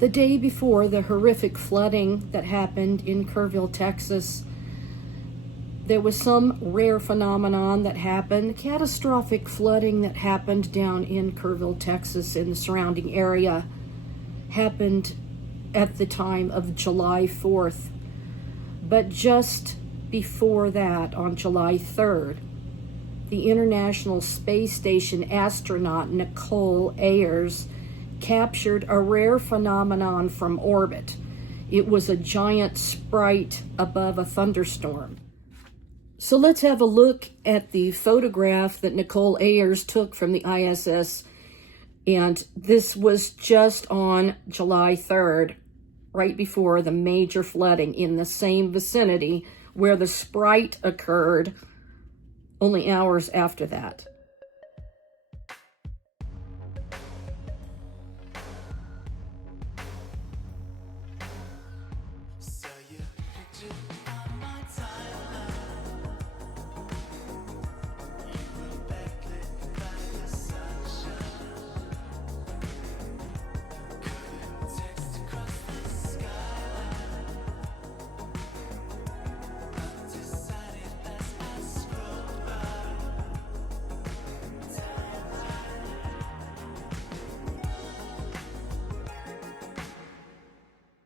The day before the horrific flooding that happened in Kerrville, Texas, there was some rare phenomenon that happened, catastrophic flooding that happened down in Kerrville, Texas, in the surrounding area, happened at the time of July 4th. But just before that, on July 3rd, the International Space Station astronaut Nicole Ayers captured a rare phenomenon from orbit. It was a giant sprite above a thunderstorm. So let's have a look at the photograph that Nicole Ayers took from the ISS. And this was just on July 3rd, right before the major flooding in the same vicinity where the sprite occurred only hours after that.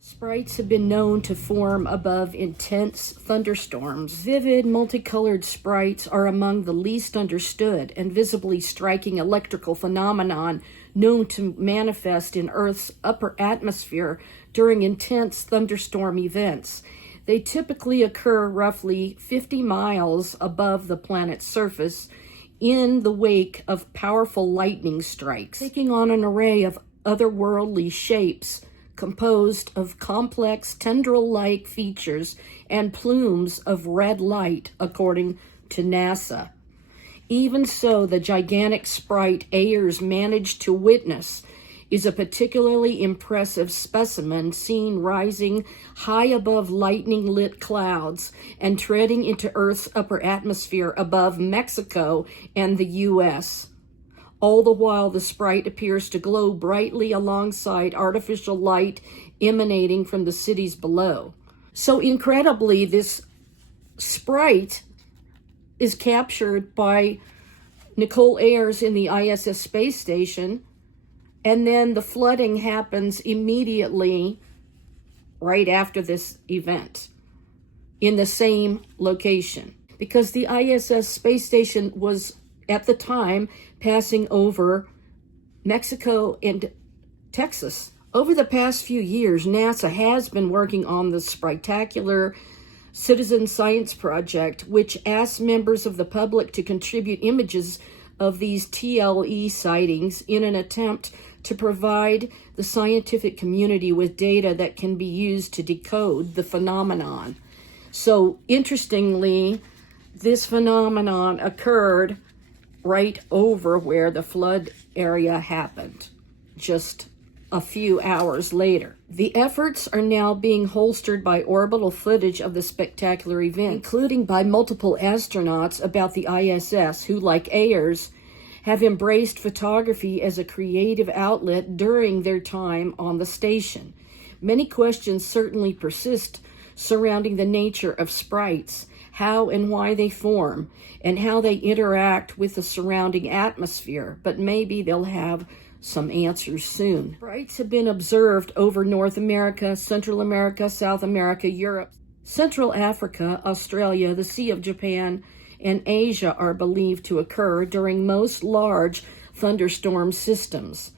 Sprites have been known to form above intense thunderstorms. Vivid, multicolored sprites are among the least understood and visibly striking electrical phenomenon known to manifest in Earth's upper atmosphere during intense thunderstorm events. They typically occur roughly 50 miles above the planet's surface in the wake of powerful lightning strikes, taking on an array of otherworldly shapes composed of complex tendril-like features and plumes of red light, according to NASA. Even so, the gigantic sprite Ayers managed to witness is a particularly impressive specimen seen rising high above lightning-lit clouds and treading into Earth's upper atmosphere above Mexico and the U.S. All the while, the sprite appears to glow brightly alongside artificial light emanating from the cities below. So incredibly, this sprite is captured by Nicole Ayers in the ISS space station, and then the flooding happens immediately right after this event in the same location, because the ISS space station was at the time passing over Mexico and Texas. Over the past few years, NASA has been working on the Spritacular Citizen Science Project, which asks members of the public to contribute images of these TLE sightings in an attempt to provide the scientific community with data that can be used to decode the phenomenon. So, interestingly, this phenomenon occurred right over where the flood area happened, just a few hours later. The efforts are now being holstered by orbital footage of the spectacular event, including by multiple astronauts about the ISS who, like Ayers, have embraced photography as a creative outlet during their time on the station. Many questions certainly persist surrounding the nature of sprites, how and why they form, and how they interact with the surrounding atmosphere, but maybe they'll have some answers soon. Sprites have been observed over North America, Central America, South America, Europe, Central Africa, Australia, the Sea of Japan, and Asia are believed to occur during most large thunderstorm systems.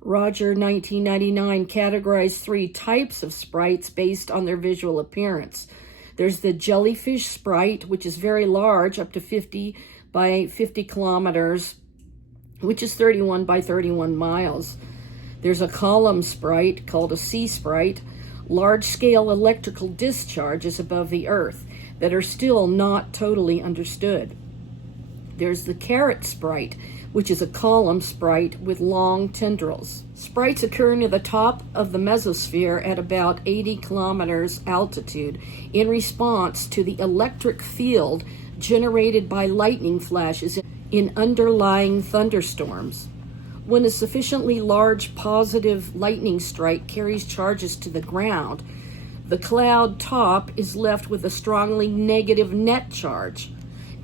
Roger, 1999, categorized 3 types of sprites based on their visual appearance. There's the jellyfish sprite, which is very large, up to 50 by 50 kilometers, which is 31 by 31 miles. There's a column sprite called a sea sprite, large-scale electrical discharges above the Earth that are still not totally understood. There's the carrot sprite, which is a column sprite with long tendrils. Sprites occur near the top of the mesosphere at about 80 kilometers altitude in response to the electric field generated by lightning flashes in underlying thunderstorms. When a sufficiently large positive lightning strike carries charges to the ground, the cloud top is left with a strongly negative net charge.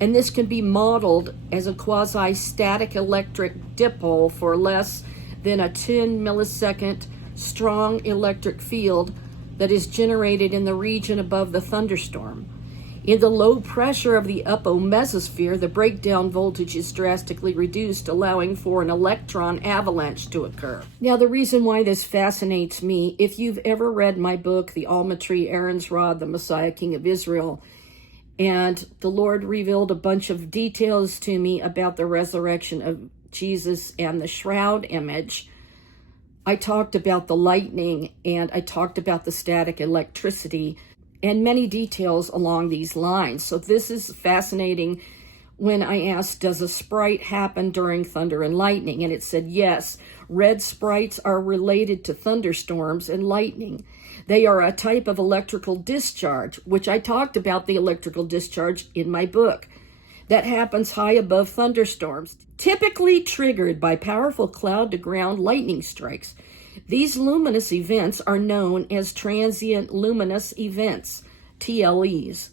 And this can be modeled as a quasi-static electric dipole for less than a 10 millisecond strong electric field that is generated in the region above the thunderstorm. In the low pressure of the upper mesosphere, the breakdown voltage is drastically reduced, allowing for an electron avalanche to occur. Now, the reason why this fascinates me, if you've ever read my book, The Almond Tree, Aaron's Rod, the Messiah, King of Israel, and the Lord revealed a bunch of details to me about the resurrection of Jesus and the shroud image, I talked about the lightning and I talked about the static electricity and many details along these lines. So this is fascinating when I asked, does a sprite happen during thunder and lightning? And it said, yes, red sprites are related to thunderstorms and lightning. They are a type of electrical discharge, which I talked about the electrical discharge in my book, that happens high above thunderstorms, typically triggered by powerful cloud-to-ground lightning strikes. These luminous events are known as transient luminous events, TLEs.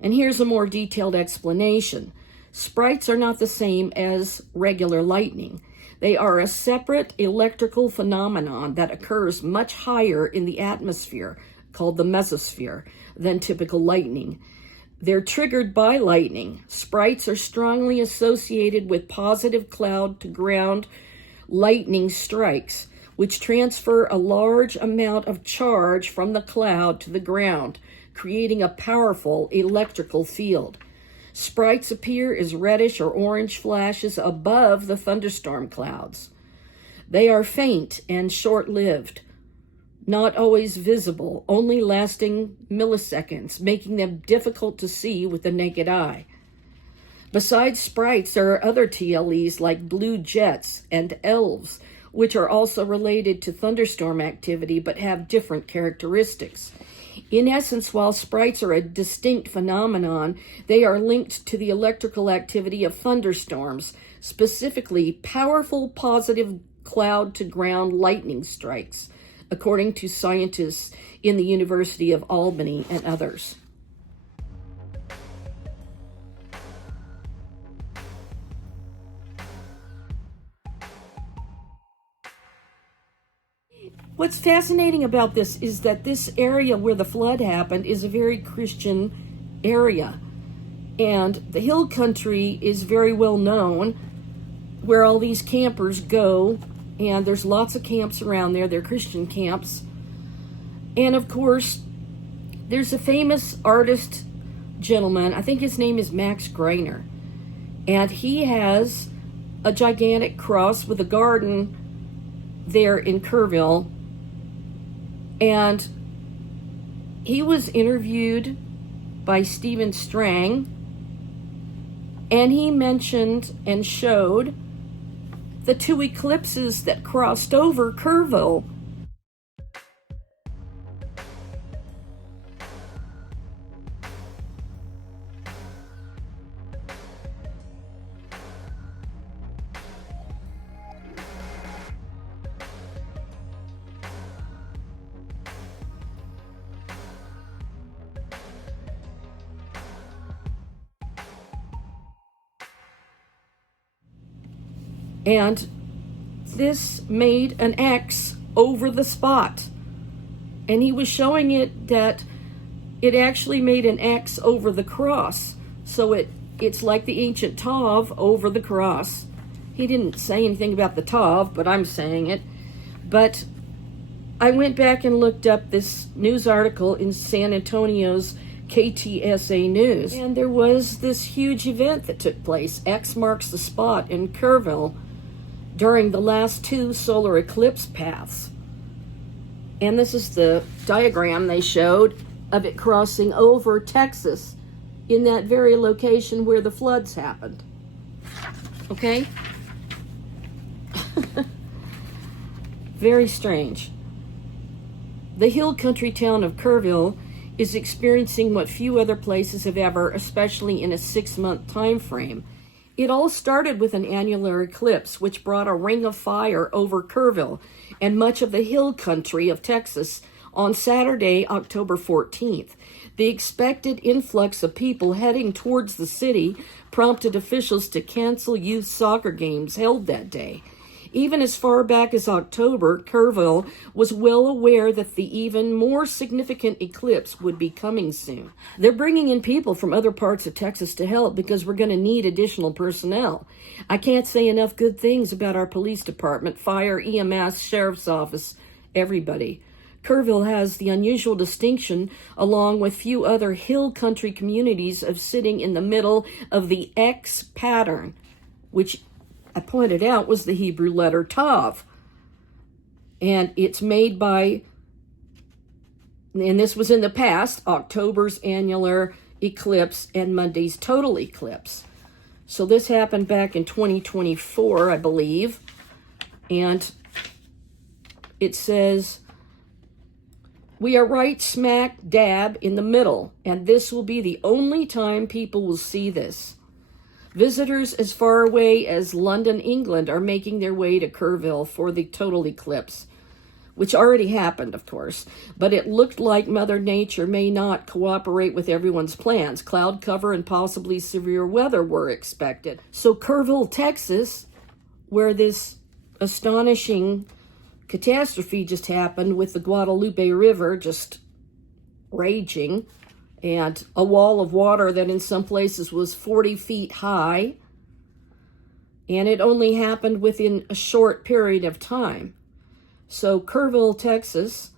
And here's a more detailed explanation. Sprites are not the same as regular lightning. They are a separate electrical phenomenon that occurs much higher in the atmosphere, called the mesosphere, than typical lightning. They're triggered by lightning. Sprites are strongly associated with positive cloud-to-ground lightning strikes, which transfer a large amount of charge from the cloud to the ground, creating a powerful electrical field. Sprites appear as reddish or orange flashes above the thunderstorm clouds. They are faint and short-lived, not always visible, only lasting milliseconds, making them difficult to see with the naked eye. Besides sprites, there are other TLEs like blue jets and elves, which are also related to thunderstorm activity but have different characteristics. In essence, while sprites are a distinct phenomenon, they are linked to the electrical activity of thunderstorms, specifically powerful positive cloud-to-ground lightning strikes, according to scientists in the University of Albany and others. What's fascinating about this is that this area where the flood happened is a very Christian area. And the hill country is very well known, where all these campers go, and there's lots of camps around there. They're Christian camps. And of course, there's a famous artist gentleman, I think his name is Max Greiner, and he has a gigantic cross with a garden there in Kerrville. And he was interviewed by Stephen Strang, and he mentioned and showed the two eclipses that crossed over Kerrville. And this made an X over the spot. And he was showing it that it actually made an X over the cross. So it's like the ancient Tav over the cross. He didn't say anything about the Tav, but I'm saying it. But I went back and looked up this news article in San Antonio's KTSA News. And there was this huge event that took place. X marks the spot in Kerrville during the last two solar eclipse paths. And this is the diagram they showed of it crossing over Texas in that very location where the floods happened. Okay? Very strange. The hill country town of Kerrville is experiencing what few other places have ever, especially in a 6-month time frame. It all started with an annular eclipse, which brought a ring of fire over Kerrville and much of the hill country of Texas on Saturday, October 14th. The expected influx of people heading towards the city prompted officials to cancel youth soccer games held that day. Even as far back as October, Kerrville was well aware that the even more significant eclipse would be coming soon. They're bringing in people from other parts of Texas to help because we're going to need additional personnel. I can't say enough good things about our police department, fire, EMS, sheriff's office, everybody. Kerrville has the unusual distinction, along with few other hill country communities, of sitting in the middle of the X pattern, which I pointed out was the Hebrew letter Tav. And it's made by, and this was in the past, October's annular eclipse and Monday's total eclipse. So this happened back in 2024, I believe. And it says, we are right smack dab in the middle, and this will be the only time people will see this. Visitors as far away as London, England, are making their way to Kerrville for the total eclipse, which already happened, of course, but it looked like Mother Nature may not cooperate with everyone's plans. Cloud cover and possibly severe weather were expected. So Kerrville, Texas, where this astonishing catastrophe just happened with the Guadalupe River just raging, and a wall of water that in some places was 40 feet high. And it only happened within a short period of time. So Kerrville, Texas,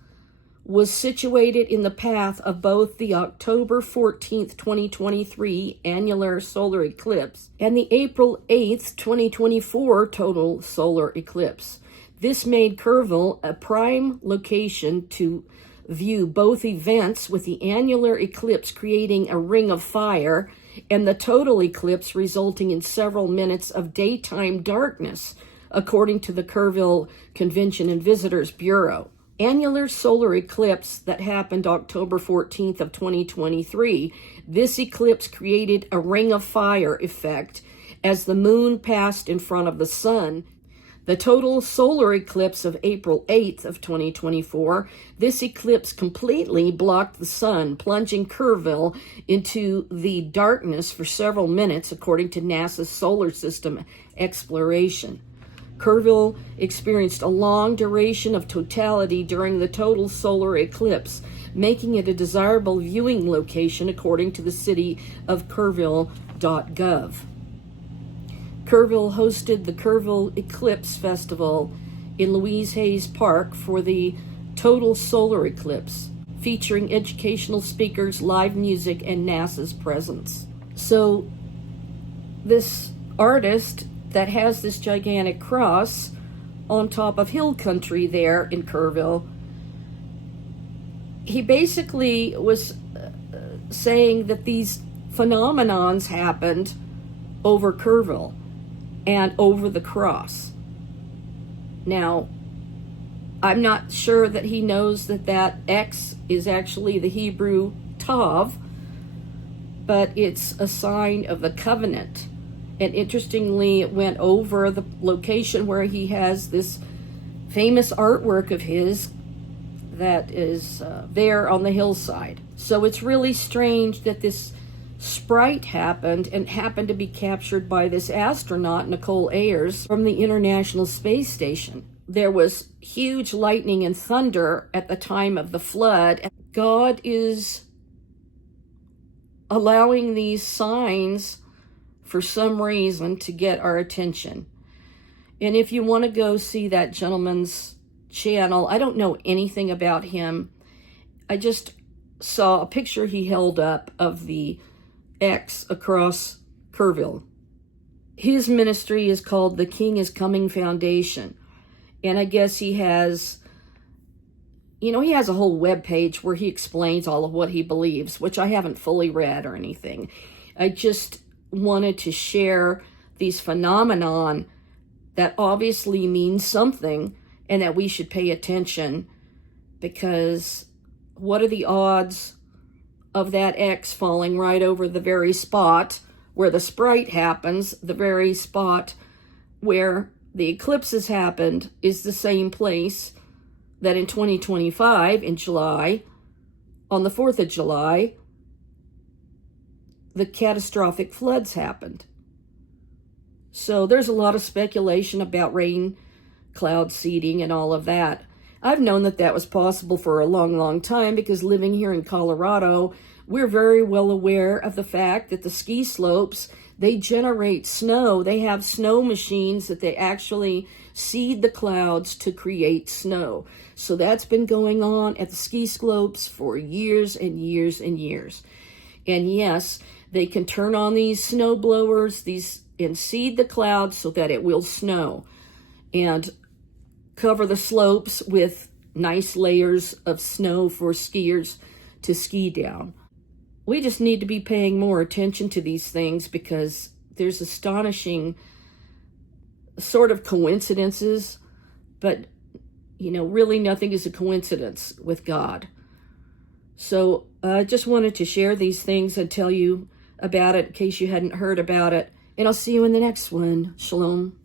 was situated in the path of both the October 14th, 2023 annular solar eclipse and the April 8th, 2024 total solar eclipse. This made Kerrville a prime location to view both events, with the annular eclipse creating a ring of fire and the total eclipse resulting in several minutes of daytime darkness, according to the Kerrville Convention and Visitors Bureau. Annular solar eclipse that happened October 14th of 2023. This eclipse created a ring of fire effect as the moon passed in front of the sun. The total solar eclipse of April 8th of 2024, this eclipse completely blocked the sun, plunging Kerrville into the darkness for several minutes, according to NASA's solar system exploration. Kerrville experienced a long duration of totality during the total solar eclipse, making it a desirable viewing location, according to the city of Kerrville.gov. Kerrville hosted the Kerrville Eclipse Festival in Louise Hayes Park for the total solar eclipse, featuring educational speakers, live music, and NASA's presence. So this artist that has this gigantic cross on top of hill country there in Kerrville, he basically was saying that these phenomenons happened over Kerrville and over the cross. Now, I'm not sure that he knows that that X is actually the Hebrew Tav, but it's a sign of the covenant. And interestingly, it went over the location where he has this famous artwork of his that is there on the hillside. So it's really strange that this Sprite happened and happened to be captured by this astronaut, Nicole Ayers, from the International Space Station. There was huge lightning and thunder at the time of the flood. God is allowing these signs for some reason to get our attention. And if you want to go see that gentleman's channel, I don't know anything about him. I just saw a picture he held up of the X across Kerrville. His ministry is called the King is Coming Foundation. And I guess he has, he has a whole web page where he explains all of what he believes, which I haven't fully read or anything. I just wanted to share these phenomenon that obviously means something and that we should pay attention, because what are the odds of that X falling right over the very spot where the Sprite happens, the very spot where the eclipses happened, is the same place that in 2025, in July, on the 4th of July, the catastrophic floods happened. So there's a lot of speculation about rain cloud seeding and all of that. I've known that that was possible for a long, long time because living here in Colorado, we're very well aware of the fact that the ski slopes, they generate snow. They have snow machines that they actually seed the clouds to create snow. So that's been going on at the ski slopes for years and years and years. And yes, they can turn on these snow blowers, and seed the clouds so that it will snow, and cover the slopes with nice layers of snow for skiers to ski down. We just need to be paying more attention to these things because there's astonishing sort of coincidences, but really nothing is a coincidence with God. So I just wanted to share these things and tell you about it in case you hadn't heard about it. And I'll see you in the next one. Shalom.